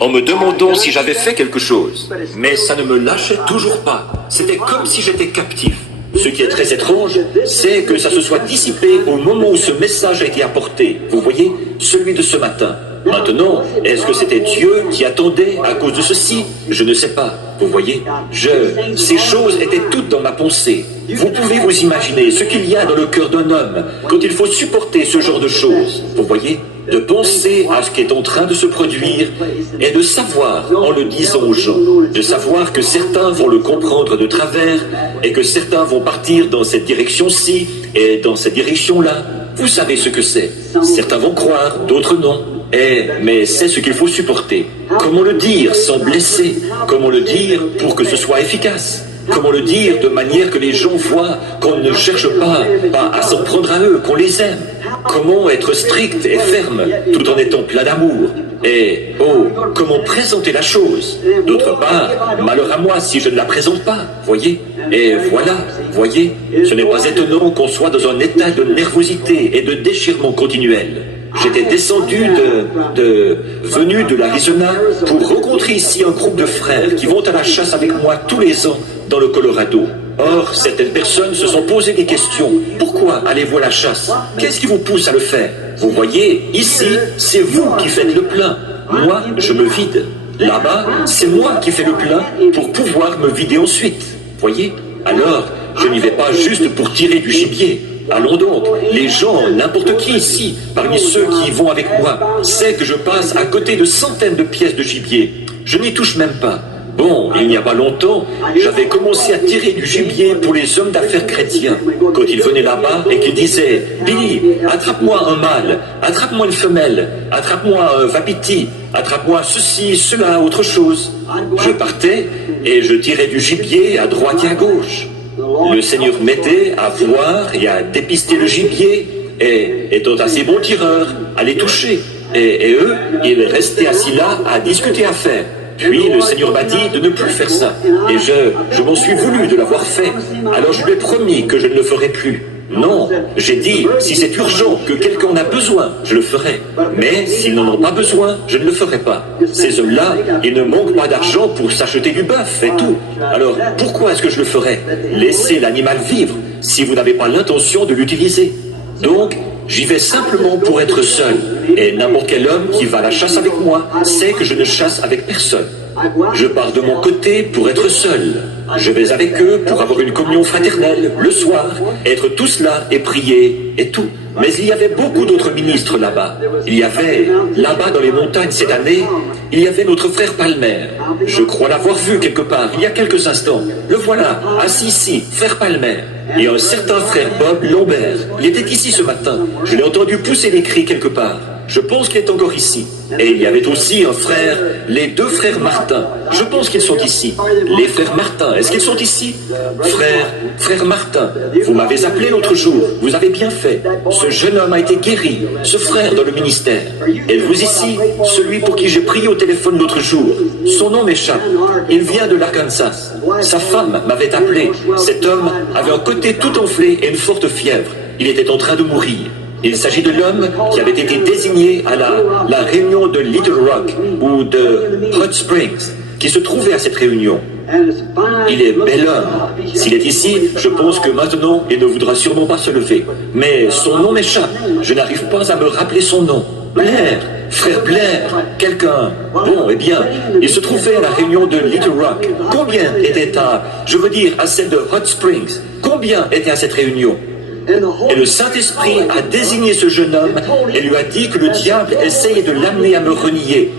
en me demandant si j'avais fait quelque chose. Mais ça ne me lâchait toujours pas. C'était comme si j'étais captif. Ce qui est très étrange, c'est que ça se soit dissipé au moment où ce message a été apporté. Vous voyez, celui de ce matin. Maintenant, est-ce que c'était Dieu qui attendait à cause de ceci? Je ne sais pas. Vous voyez, ces choses étaient toutes dans ma pensée. Vous pouvez vous imaginer ce qu'il y a dans le cœur d'un homme quand il faut supporter ce genre de choses. Vous voyez, de penser à ce qui est en train de se produire et de savoir, en le disant aux gens, de savoir que certains vont le comprendre de travers et que certains vont partir dans cette direction-ci et dans cette direction-là. Vous savez ce que c'est. Certains vont croire, d'autres non. Mais c'est ce qu'il faut supporter. Comment le dire sans blesser? Comment le dire pour que ce soit efficace? Comment le dire de manière que les gens voient qu'on ne cherche pas à s'en prendre à eux, qu'on les aime? Comment être strict et ferme tout en étant plein d'amour? Et, comment présenter la chose? D'autre part, malheur à moi si je ne la présente pas, voyez? Et voilà, voyez, ce n'est pas étonnant qu'on soit dans un état de nervosité et de déchirement continuel. J'étais descendu venu de l'Arizona pour rencontrer ici un groupe de frères qui vont à la chasse avec moi tous les ans dans le Colorado. Or, certaines personnes se sont posées des questions. Pourquoi allez-vous à la chasse? Qu'est-ce qui vous pousse à le faire? Vous voyez, ici, c'est vous qui faites le plein. Moi, je me vide. Là-bas, c'est moi qui fais le plein pour pouvoir me vider ensuite. Voyez? Alors, je n'y vais pas juste pour tirer du gibier. Allons donc, les gens, n'importe qui ici, parmi ceux qui vont avec moi, sait que je passe à côté de centaines de pièces de gibier. Je n'y touche même pas. Bon, il n'y a pas longtemps, j'avais commencé à tirer du gibier pour les hommes d'affaires chrétiens. Quand ils venaient là-bas et qu'ils disaient « Billy, attrape-moi un mâle, attrape-moi une femelle, attrape-moi un wapiti, attrape-moi ceci, cela, autre chose », je partais et je tirais du gibier à droite et à gauche. Le Seigneur m'aidait à voir et à dépister le gibier, et étant assez bon tireur, à les toucher. Et eux, ils restaient assis là à discuter à faire. Puis le Seigneur m'a dit de ne plus faire ça. Et je m'en suis voulu de l'avoir fait. Alors je lui ai promis que je ne le ferai plus. Non, j'ai dit, si c'est urgent, que quelqu'un en a besoin, je le ferai. Mais s'ils n'en ont pas besoin, je ne le ferai pas. Ces hommes-là, ils ne manquent pas d'argent pour s'acheter du bœuf et tout. Alors, pourquoi est-ce que je le ferais? Laissez l'animal vivre, si vous n'avez pas l'intention de l'utiliser. Donc, j'y vais simplement pour être seul. Et n'importe quel homme qui va à la chasse avec moi sait que je ne chasse avec personne. Je pars de mon côté pour être seul. Je vais avec eux pour avoir une communion fraternelle le soir, être tous là et prier et tout. Mais il y avait beaucoup d'autres ministres là-bas. Il y avait, là-bas dans les montagnes cette année, il y avait notre frère Palmer. Je crois l'avoir vu quelque part, il y a quelques instants. Le voilà, assis ici, frère Palmer. Et un certain frère Bob Lambert. Il était ici ce matin. Je l'ai entendu pousser des cris quelque part. Je pense qu'il est encore ici. Et il y avait aussi un frère, les deux frères Martin. Je pense qu'ils sont ici. Les frères Martin, est-ce qu'ils sont ici? Frère Martin, vous m'avez appelé l'autre jour. Vous avez bien fait. Ce jeune homme a été guéri. Ce frère dans le ministère. Êtes-vous ici? Celui pour qui j'ai prié au téléphone l'autre jour. Son nom m'échappe. Il vient de l'Arkansas. Sa femme m'avait appelé. Cet homme avait un côté tout enflé et une forte fièvre. Il était en train de mourir. Il s'agit de l'homme qui avait été désigné à la réunion de Little Rock ou de Hot Springs, qui se trouvait à cette réunion. Il est bel homme. S'il est ici, je pense que maintenant, il ne voudra sûrement pas se lever. Mais son nom m'échappe. Je n'arrive pas à me rappeler son nom. Blair, frère Blair, quelqu'un. Bon, eh bien, il se trouvait à la réunion de Little Rock. Combien était à celle de Hot Springs? Combien était à cette réunion? Et le Saint-Esprit a désigné ce jeune homme et lui a dit que le diable essayait de l'amener à me renier,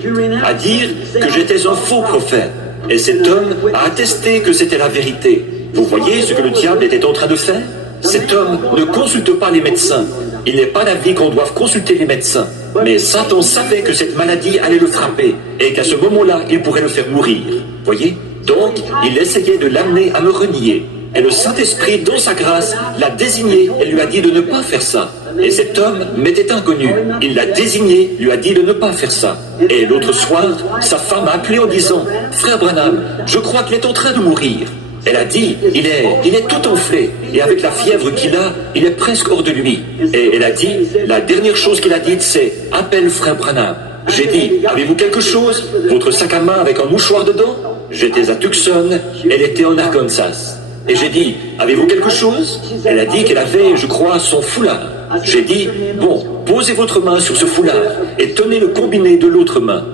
à dire que j'étais un faux prophète. Et cet homme a attesté que c'était la vérité. Vous voyez ce que le diable était en train de faire? Cet homme ne consulte pas les médecins. Il n'est pas d'avis qu'on doive consulter les médecins. Mais Satan savait que cette maladie allait le frapper et qu'à ce moment-là, il pourrait le faire mourir. Voyez? Donc, il essayait de l'amener à me renier. Et le Saint-Esprit, dans sa grâce, l'a désigné et lui a dit de ne pas faire ça. Et cet homme m'était inconnu. Il l'a désigné, lui a dit de ne pas faire ça. Et l'autre soir, sa femme a appelé en disant « Frère Branham, je crois qu'il est en train de mourir. » Elle a dit « Il est tout enflé. Et avec la fièvre qu'il a, il est presque hors de lui. » Et elle a dit, la dernière chose qu'il a dite, c'est « Appelle Frère Branham. » J'ai dit, avez-vous quelque chose? Votre sac à main avec un mouchoir dedans? J'étais à Tucson, elle était en Arkansas. Et j'ai dit, avez-vous quelque chose? Elle a dit qu'elle avait, je crois, son foulard. J'ai dit, bon, posez votre main sur ce foulard et tenez le combiné de l'autre main.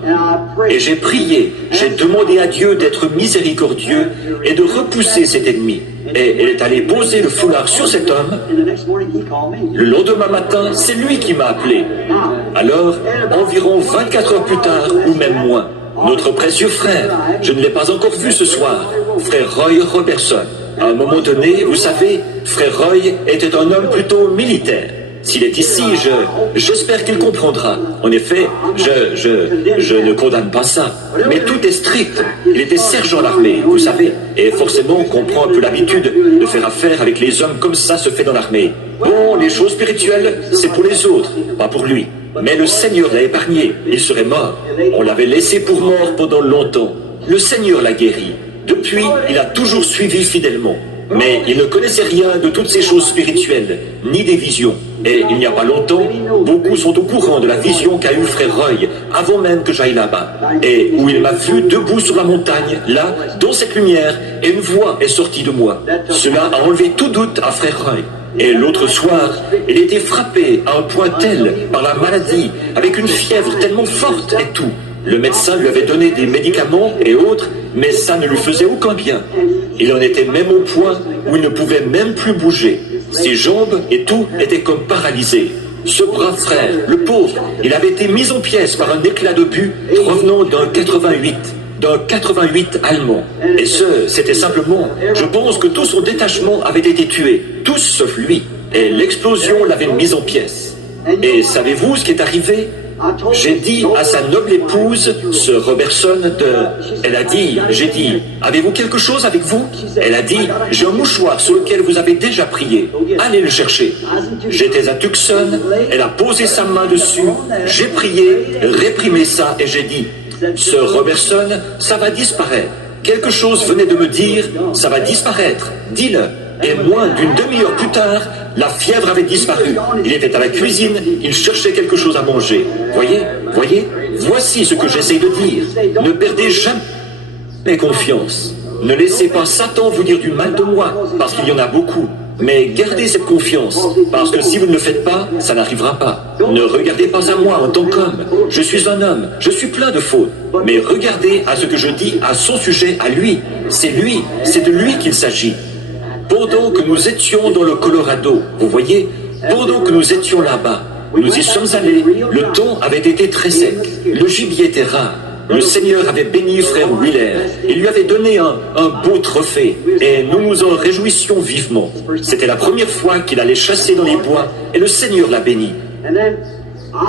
Et j'ai prié, j'ai demandé à Dieu d'être miséricordieux et de repousser cet ennemi. Et elle est allée poser le foulard sur cet homme. Le lendemain matin, c'est lui qui m'a appelé. Alors, environ 24 heures plus tard, ou même moins, notre précieux frère, je ne l'ai pas encore vu ce soir, frère Roy Robertson. À un moment donné, vous savez, frère Roy était un homme plutôt militaire. S'il est ici, j'espère qu'il comprendra. En effet, je ne condamne pas ça. Mais tout est strict. Il était sergent à l'armée, vous savez. Et forcément, on comprend un peu l'habitude de faire affaire avec les hommes comme ça se fait dans l'armée. Bon, les choses spirituelles, c'est pour les autres, pas pour lui. Mais le Seigneur l'a épargné. Il serait mort. On l'avait laissé pour mort pendant longtemps. Le Seigneur l'a guéri. Depuis, il a toujours suivi fidèlement. Mais il ne connaissait rien de toutes ces choses spirituelles, ni des visions. Et il n'y a pas longtemps, beaucoup sont au courant de la vision qu'a eue frère Roy, avant même que j'aille là-bas. Et où il m'a vu debout sur la montagne, là, dans cette lumière, et une voix est sortie de moi. Cela a enlevé tout doute à frère Roy. Et l'autre soir, il était frappé à un point tel par la maladie, avec une fièvre tellement forte et tout. Le médecin lui avait donné des médicaments et autres, mais ça ne lui faisait aucun bien. Il en était même au point où il ne pouvait même plus bouger. Ses jambes et tout étaient comme paralysés. Ce brave frère, le pauvre, il avait été mis en pièces par un éclat d'obus provenant d'un 88 allemand. Et c'était simplement, je pense que tout son détachement avait été tué, tous sauf lui. Et l'explosion l'avait mis en pièces. Et savez-vous ce qui est arrivé? J'ai dit à sa noble épouse, sœur Robertson, j'ai dit, avez-vous quelque chose avec vous? Elle a dit, j'ai un mouchoir sur lequel vous avez déjà prié. Allez le chercher. J'étais à Tucson, elle a posé sa main dessus, j'ai prié, réprimé ça et j'ai dit, sœur Robertson, ça va disparaître. Quelque chose venait de me dire, ça va disparaître. Dis-le. Et moins d'une demi-heure plus tard, la fièvre avait disparu. Il était à la cuisine, il cherchait quelque chose à manger. Voyez, voici ce que j'essaie de dire. Ne perdez jamais confiance. Ne laissez pas Satan vous dire du mal de moi, parce qu'il y en a beaucoup. Mais gardez cette confiance, parce que si vous ne le faites pas, ça n'arrivera pas. Ne regardez pas à moi en tant qu'homme. Je suis un homme, je suis plein de fautes. Mais regardez à ce que je dis à son sujet, à lui. C'est de lui qu'il s'agit. Pendant que nous étions dans le Colorado, vous voyez, pendant que nous étions là-bas, nous y sommes allés, le temps avait été très sec, le gibier était rare. Le Seigneur avait béni frère Wheeler, il lui avait donné un beau trophée, et nous nous en réjouissions vivement. C'était la première fois qu'il allait chasser dans les bois, et le Seigneur l'a béni.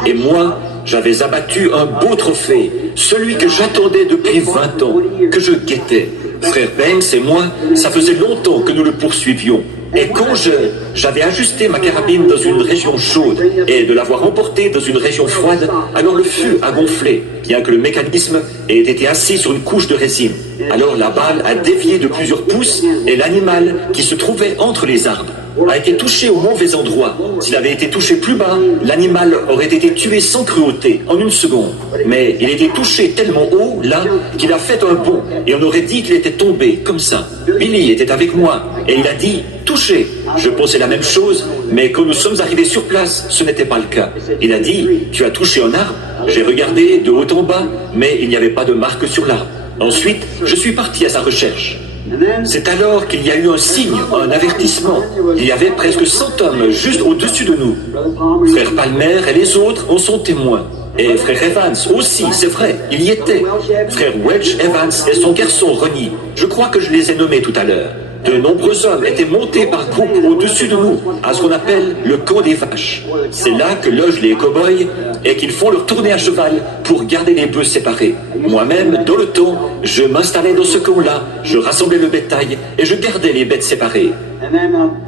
Et moi, j'avais abattu un beau trophée, celui que j'attendais depuis 20 ans, que je guettais. Frère Banks et moi, ça faisait longtemps que nous le poursuivions. Et quand j'avais ajusté ma carabine dans une région chaude et de l'avoir emporté dans une région froide, alors le feu a gonflé, bien que le mécanisme ait été assis sur une couche de résine. Alors la balle a dévié de plusieurs pouces et l'animal qui se trouvait entre les arbres a été touché au mauvais endroit. S'il avait été touché plus bas, l'animal aurait été tué sans cruauté, en une seconde. Mais il était touché tellement haut, là, qu'il a fait un bond, et on aurait dit qu'il était tombé, comme ça. Billy était avec moi, et il a dit « touché ». Je pensais la même chose, mais quand nous sommes arrivés sur place, ce n'était pas le cas. Il a dit « tu as touché un arbre ». J'ai regardé de haut en bas, mais il n'y avait pas de marque sur l'arbre. Ensuite, je suis parti à sa recherche. C'est alors qu'il y a eu un signe, un avertissement. Il y avait presque 100 hommes juste au-dessus de nous. Frère Palmer et les autres en sont témoins. Et frère Evans aussi, c'est vrai, il y était. Frère Wedge Evans et son garçon Ronnie, je crois que je les ai nommés tout à l'heure. De nombreux hommes étaient montés par groupes au-dessus de nous, à ce qu'on appelle le camp des vaches. C'est là que logent les cow-boys et qu'ils font leur tournée à cheval pour garder les bœufs séparés. Moi-même, dans le temps, je m'installais dans ce camp-là, je rassemblais le bétail et je gardais les bêtes séparées.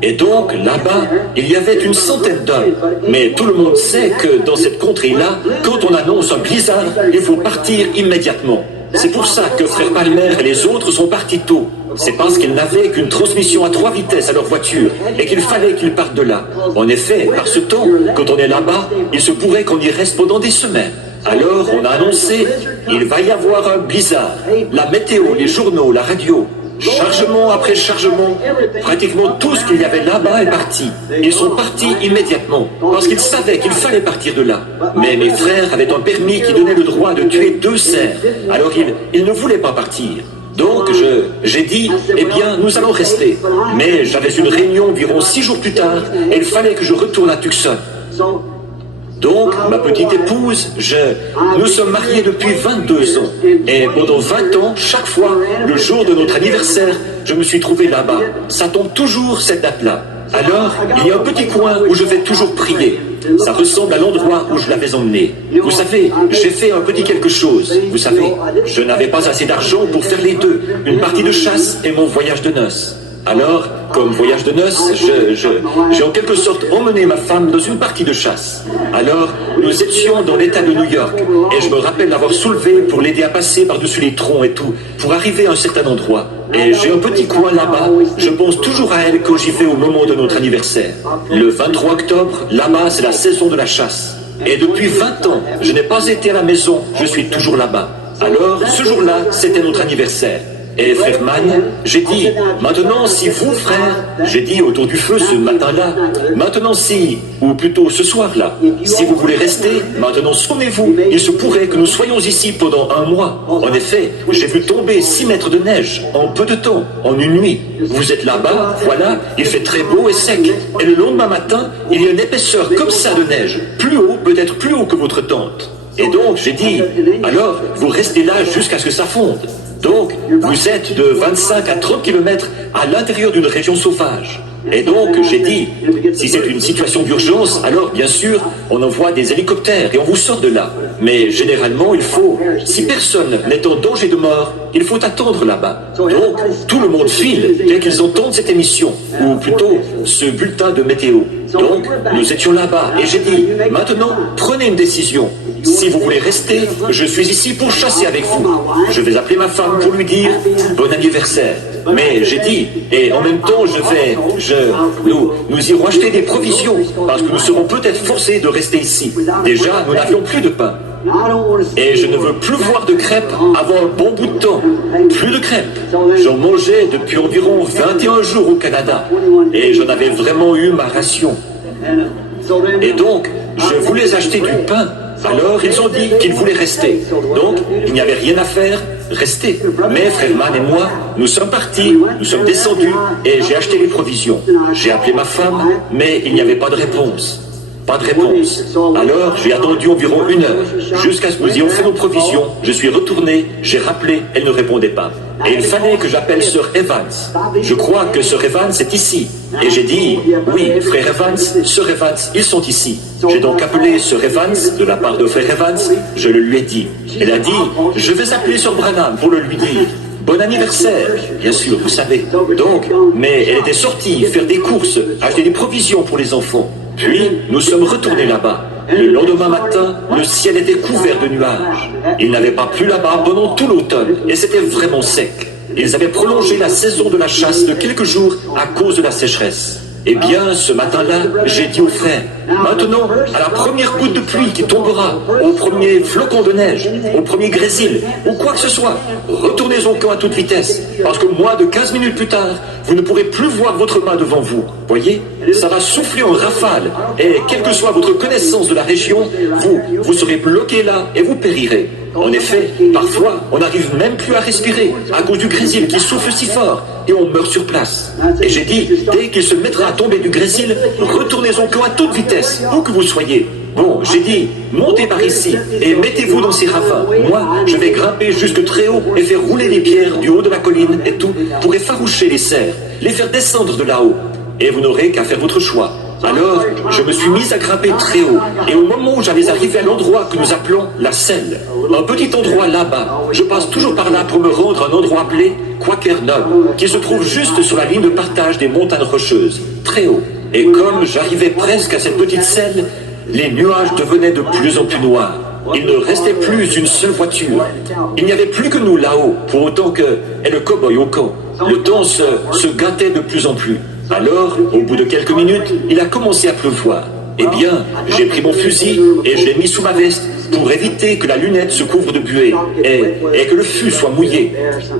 Et donc, là-bas, il y avait une centaine d'hommes. Mais tout le monde sait que dans cette contrée-là, quand on annonce un blizzard, il faut partir immédiatement. C'est pour ça que frère Palmer et les autres sont partis tôt. C'est parce qu'ils n'avaient qu'une transmission à 3 vitesses à leur voiture et qu'il fallait qu'ils partent de là. En effet, par ce temps, quand on est là-bas, il se pourrait qu'on y reste pendant des semaines. Alors on a annoncé, il va y avoir un blizzard. La météo, les journaux, la radio, chargement après chargement, pratiquement tout ce qu'il y avait là-bas est parti. Ils sont partis immédiatement, parce qu'ils savaient qu'il fallait partir de là. Mais mes frères avaient un permis qui donnait le droit de tuer 2 cerfs, alors ils ne voulaient pas partir. Donc j'ai dit, eh bien, nous allons rester. Mais j'avais une réunion environ 6 jours plus tard, et il fallait que je retourne à Tucson. Donc, ma petite épouse, nous sommes mariés depuis 22 ans. Et pendant 20 ans, chaque fois, le jour de notre anniversaire, je me suis trouvé là-bas. Ça tombe toujours cette date-là. Alors, il y a un petit coin où je vais toujours prier. Ça ressemble à l'endroit où je l'avais emmené. Vous savez, j'ai fait un petit quelque chose. Vous savez, je n'avais pas assez d'argent pour faire les deux, une partie de chasse et mon voyage de noces. Alors, comme voyage de noces, j'ai en quelque sorte emmené ma femme dans une partie de chasse. Alors, nous étions dans l'État de New York, et je me rappelle l'avoir soulevée pour l'aider à passer par-dessus les troncs et tout, pour arriver à un certain endroit. Et j'ai un petit coin là-bas, je pense toujours à elle quand j'y vais au moment de notre anniversaire. Le 23 octobre, là-bas, c'est la saison de la chasse. Et depuis 20 ans, je n'ai pas été à la maison, je suis toujours là-bas. Alors, ce jour-là, c'était notre anniversaire. Et frère Mann, j'ai dit, maintenant si vous, frère, j'ai dit autour du feu ce matin-là, maintenant si, ou plutôt ce soir-là, si vous voulez rester, maintenant souvenez-vous, il se pourrait que nous soyons ici pendant 1 mois. En effet, j'ai vu tomber 6 mètres de neige en peu de temps, en une nuit. Vous êtes là-bas, voilà, il fait très beau et sec. Et le lendemain matin, il y a une épaisseur comme ça de neige, plus haut, peut-être plus haut que votre tente. Et donc, j'ai dit, alors, vous restez là jusqu'à ce que ça fonde. Donc, vous êtes de 25 à 30 km à l'intérieur d'une région sauvage. Et donc, j'ai dit, si c'est une situation d'urgence, alors bien sûr, on envoie des hélicoptères et on vous sort de là. Mais généralement, il faut, si personne n'est en danger de mort, il faut attendre là-bas. Donc, tout le monde file dès qu'ils entendent cette émission, ou plutôt ce bulletin de météo. Donc, nous étions là-bas et j'ai dit, maintenant, prenez une décision. Si vous voulez rester, je suis ici pour chasser avec vous. Je vais appeler ma femme pour lui dire bon anniversaire. Mais j'ai dit, et en même temps, nous irons acheter des provisions, parce que nous serons peut-être forcés de rester ici. Déjà, nous n'avions plus de pain. Et je ne veux plus voir de crêpes avant un bon bout de temps. Plus de crêpes. J'en mangeais depuis environ 21 jours au Canada. Et j'en avais vraiment eu ma ration. Et donc, je voulais acheter du pain. Alors, ils ont dit qu'ils voulaient rester. Donc, il n'y avait rien à faire, rester. Mais frère Mann et moi, nous sommes partis, nous sommes descendus et j'ai acheté les provisions. J'ai appelé ma femme, mais il n'y avait pas de réponse. Pas de réponse. Alors, j'ai attendu environ 1 heure, jusqu'à ce que nous ayons fait nos provisions. Je suis retourné, j'ai rappelé, elle ne répondait pas. Et il fallait que j'appelle Sir Evans. Je crois que Sir Evans est ici. Et j'ai dit, oui, frère Evans, Sir Evans, ils sont ici. J'ai donc appelé Sir Evans, de la part de frère Evans, je le lui ai dit. Elle a dit, je vais appeler Sir Branham pour le lui dire. Bon anniversaire, bien sûr, vous savez. Donc, mais elle était sortie faire des courses, acheter des provisions pour les enfants. Puis, nous sommes retournés là-bas. Le lendemain matin, le ciel était couvert de nuages. Il n'avait pas plu là-bas pendant tout l'automne, et c'était vraiment sec. Ils avaient prolongé la saison de la chasse de quelques jours à cause de la sécheresse. Eh bien, ce matin-là, j'ai dit aux frères, maintenant, à la première goutte de pluie qui tombera, au premier flocon de neige, au premier grésil, ou quoi que ce soit, retournez au camp à toute vitesse, parce que moins de 15 minutes plus tard, vous ne pourrez plus voir votre main devant vous. Voyez, ça va souffler en rafale, et quelle que soit votre connaissance de la région, vous serez bloqué là et vous périrez. En effet, parfois, on n'arrive même plus à respirer à cause du grésil qui souffle si fort et on meurt sur place. Et j'ai dit, dès qu'il se mettra à tomber du grésil, retournez au camp à toute vitesse, où que vous soyez. Bon, j'ai dit, montez par ici et mettez-vous dans ces ravins. Moi, je vais grimper jusque très haut et faire rouler les pierres du haut de la colline et tout pour effaroucher les cerfs, les faire descendre de là-haut. Et vous n'aurez qu'à faire votre choix. Alors, je me suis mis à grimper très haut, et au moment où j'allais arriver à l'endroit que nous appelons la Selle, un petit endroit là-bas, je passe toujours par là pour me rendre à un endroit appelé Quaker Knob, qui se trouve juste sur la ligne de partage des montagnes rocheuses, très haut. Et comme j'arrivais presque à cette petite Selle, les nuages devenaient de plus en plus noirs. Il ne restait plus une seule voiture. Il n'y avait plus que nous là-haut, pour autant que, et le cow-boy au camp. Le temps se gâtait de plus en plus. Alors, au bout de quelques minutes, il a commencé à pleuvoir. Eh bien, j'ai pris mon fusil et je l'ai mis sous ma veste pour éviter que la lunette se couvre de buée et que le fût soit mouillé,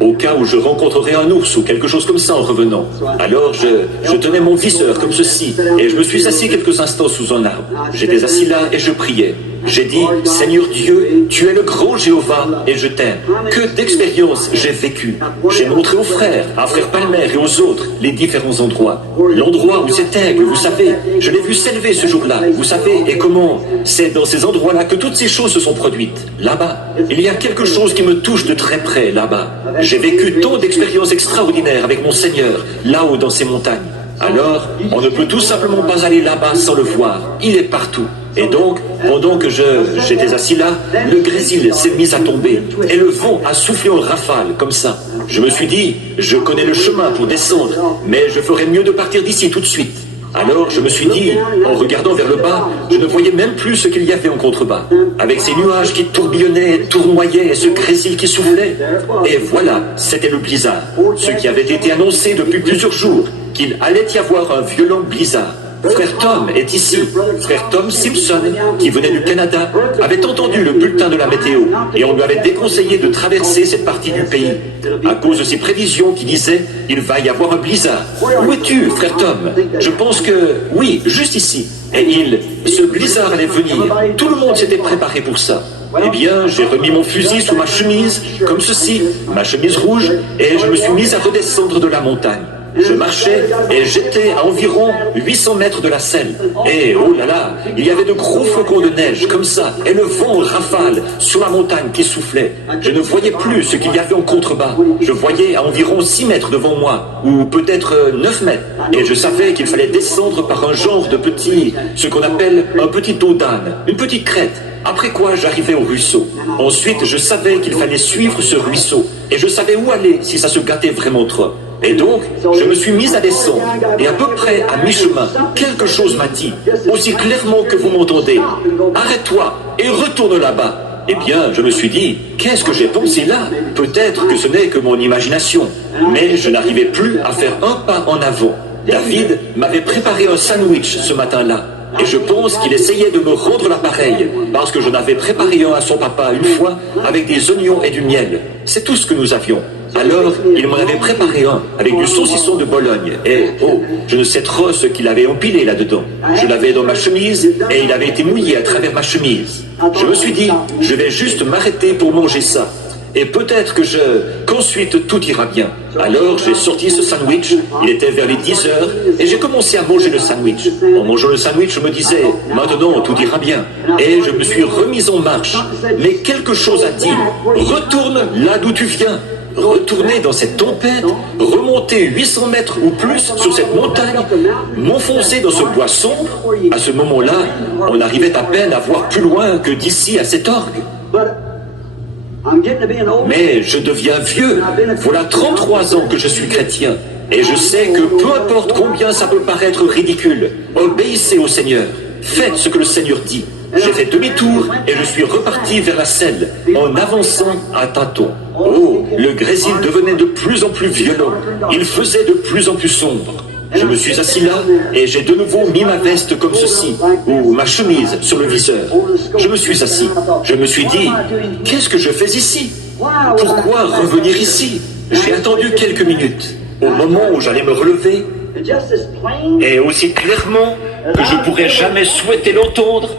au cas où je rencontrerais un ours ou quelque chose comme ça en revenant. Alors je tenais mon viseur comme ceci et je me suis assis quelques instants sous un arbre. J'étais assis là et je priais. J'ai dit, Seigneur Dieu, tu es le grand Jéhovah et je t'aime. Que d'expériences j'ai vécues. J'ai montré aux frères, à frère Palmer et aux autres, les différents endroits. L'endroit où cet aigle, vous savez, je l'ai vu s'élever ce jour-là, vous savez, et comment c'est dans ces endroits-là que toutes ces choses se sont produites. Là-bas, il y a quelque chose qui me touche de très près, là-bas. J'ai vécu tant d'expériences extraordinaires avec mon Seigneur, là-haut dans ces montagnes. Alors, on ne peut tout simplement pas aller là-bas sans le voir. Il est partout. Et donc, pendant que j'étais assis là, le grésil s'est mis à tomber et le vent a soufflé en rafale, comme ça. Je me suis dit, je connais le chemin pour descendre, mais je ferais mieux de partir d'ici tout de suite. Alors je me suis dit, en regardant vers le bas, je ne voyais même plus ce qu'il y avait en contrebas. Avec ces nuages qui tourbillonnaient, tournoyaient et ce grésil qui soufflait. Et voilà, c'était le blizzard. Ce qui avait été annoncé depuis plusieurs jours, qu'il allait y avoir un violent blizzard. Frère Tom est ici. Frère Tom Simpson, qui venait du Canada, avait entendu le bulletin de la météo et on lui avait déconseillé de traverser cette partie du pays à cause de ses prévisions qui disaient « Il va y avoir un blizzard ». Où es-tu, frère Tom? Je pense que... Oui, juste ici. Et ce blizzard allait venir. Tout le monde s'était préparé pour ça. Eh bien, j'ai remis mon fusil sous ma chemise, comme ceci, ma chemise rouge, et je me suis mis à redescendre de la montagne. Je marchais et j'étais à environ 800 mètres de la selle. Et oh là là, il y avait de gros flocons de neige comme ça, et le vent en rafale sur la montagne qui soufflait. Je ne voyais plus ce qu'il y avait en contrebas. Je voyais à environ 6 mètres devant moi, ou peut-être 9 mètres. Et je savais qu'il fallait descendre par un genre de petit, ce qu'on appelle un petit dos d'âne, une petite crête. Après quoi, j'arrivais au ruisseau. Ensuite, je savais qu'il fallait suivre ce ruisseau. Et je savais où aller si ça se gâtait vraiment trop. Et donc, je me suis mis à descendre. Et à peu près à mi-chemin, quelque chose m'a dit, aussi clairement que vous m'entendez, « Arrête-toi et retourne là-bas ». Eh bien, je me suis dit, qu'est-ce que j'ai pensé là? Peut-être que ce n'est que mon imagination. Mais je n'arrivais plus à faire un pas en avant. David m'avait préparé un sandwich ce matin-là. Et je pense qu'il essayait de me rendre l'appareil, parce que je n'avais préparé un à son papa une fois, avec des oignons et du miel. C'est tout ce que nous avions. Alors, il m'en avait préparé un, avec du saucisson de Bologne, et, oh, je ne sais trop ce qu'il avait empilé là-dedans. Je l'avais dans ma chemise, et il avait été mouillé à travers ma chemise. Je me suis dit, je vais juste m'arrêter pour manger ça. Et peut-être qu'ensuite tout ira bien. Alors j'ai sorti ce sandwich, il était vers les 10 heures, et j'ai commencé à manger le sandwich. En mangeant le sandwich, je me disais, maintenant tout ira bien. Et je me suis remis en marche. Mais quelque chose a dit, retourne là d'où tu viens. Retourner dans cette tempête, remonter 800 mètres ou plus sur cette montagne, m'enfoncer dans ce bois sombre. À ce moment-là, on arrivait à peine à voir plus loin que d'ici à cet orgue. Mais je deviens vieux. Voilà 33 ans que je suis chrétien. Et je sais que peu importe combien ça peut paraître ridicule, obéissez au Seigneur. Faites ce que le Seigneur dit. J'ai fait demi-tour et je suis reparti vers la selle, en avançant à tâtons. Oh, le grésil devenait de plus en plus violent. Il faisait de plus en plus sombre. Je me suis assis là et j'ai de nouveau mis ma veste comme ceci, ou ma chemise sur le viseur. Je me suis assis. Je me suis dit, qu'est-ce que je fais ici? Pourquoi revenir ici? J'ai attendu quelques minutes. Au moment où j'allais me relever, et aussi clairement que je pourrais jamais souhaiter l'entendre,